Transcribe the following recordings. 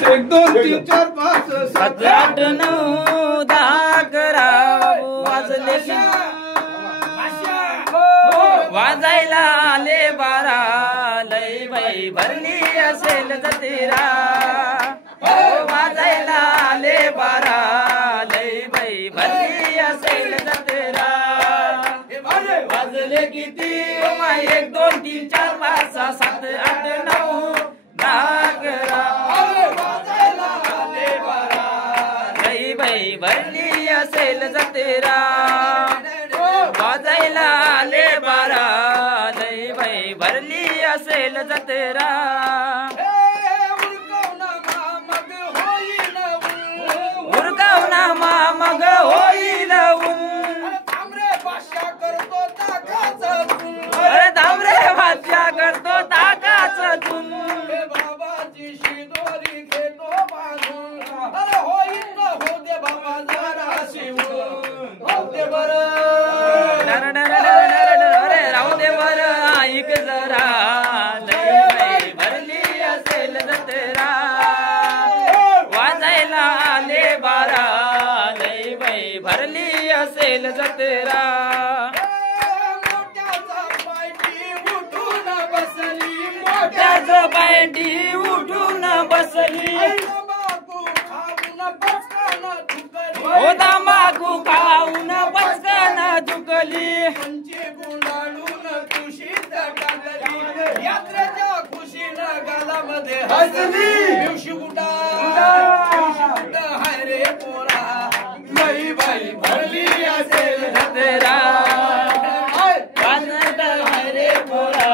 1 2 3 4 5 7 8 9 10 11 वाजले की वाजायला आले 12 लई बाई भरली असेल जत्रा वाजायला आले 12 लई बाई भरली असेल जत्रा वाजले किती 1 2 3 4 5 6 7 8 9 10 11 वाजायला आले 12 लई बाई भरली असेल जत्रा वाजायला आले 12 लई बाई भरली असेल जत्रा उरकावना मग होईल तांबरे भाषा करतो ताकाच धुन बाबाची शिदोरी घेतो बांधून अरे होईल न होते बाबा जरा शिवून होते बरं अरे राहू दे बरं ऐक जरा लई बाई भरली असेल जत्रा वाजायला आले 12 लई बाई भरली असेल जत्रा मोठ्याच पायटी उठून बसली हो तंबाखू खाऊन पचकन झुकली यात्रेच्या खुशीनं गालामध्ये हसली हाय रे पोरा लई बाई भरली असेल जत्रा हाय रे पोरा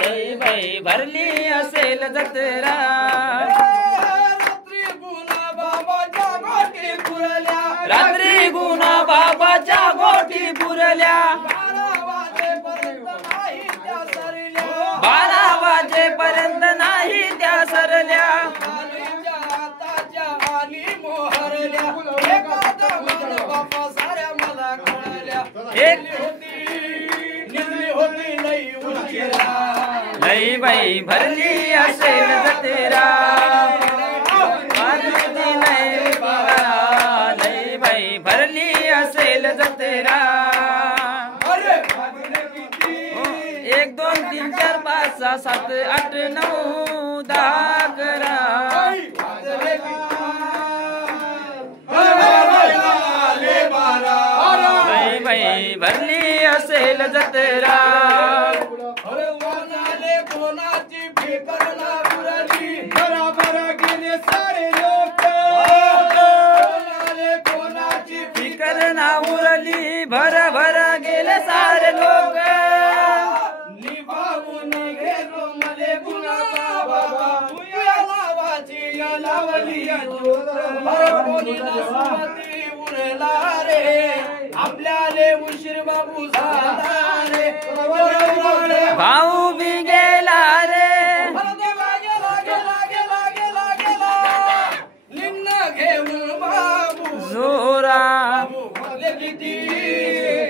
लई बाई भरली असेल जत्रा रात्री गुना बाबाच्या गोटी पुरल्या 12 वाजेपर्यंत नाही त्या सरल्या लई बाई भरली असेल जत्रा लई बाई भरली असेल जत्रा 1 2 3 4 5 6 7 8 9 10 11 लई बाई भरली असेल जत्रा कोणाची फिकर ना उरली बराबर गेले सारे लोक कोणाची फिकर ना उरली भर गेले सारे लोक निभावून घेतो मले गुना बाबा तुया लावाची लावली कोणी नसमती उरला रे आपल्याले उशीर बाबू झाला रे भाऊ बी गेला रे लिंग घेऊन बाबू जोरा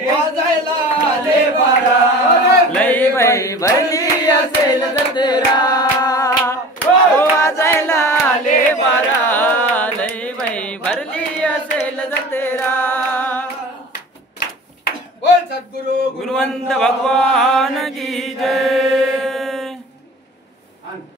वाजायला आले 12 लई बाई भरली असेल जत्रा वाजायला आले 12 लई बाई भरली असेल जत्रा बोल सद्गुरु गुरुवंत भगवान की जय।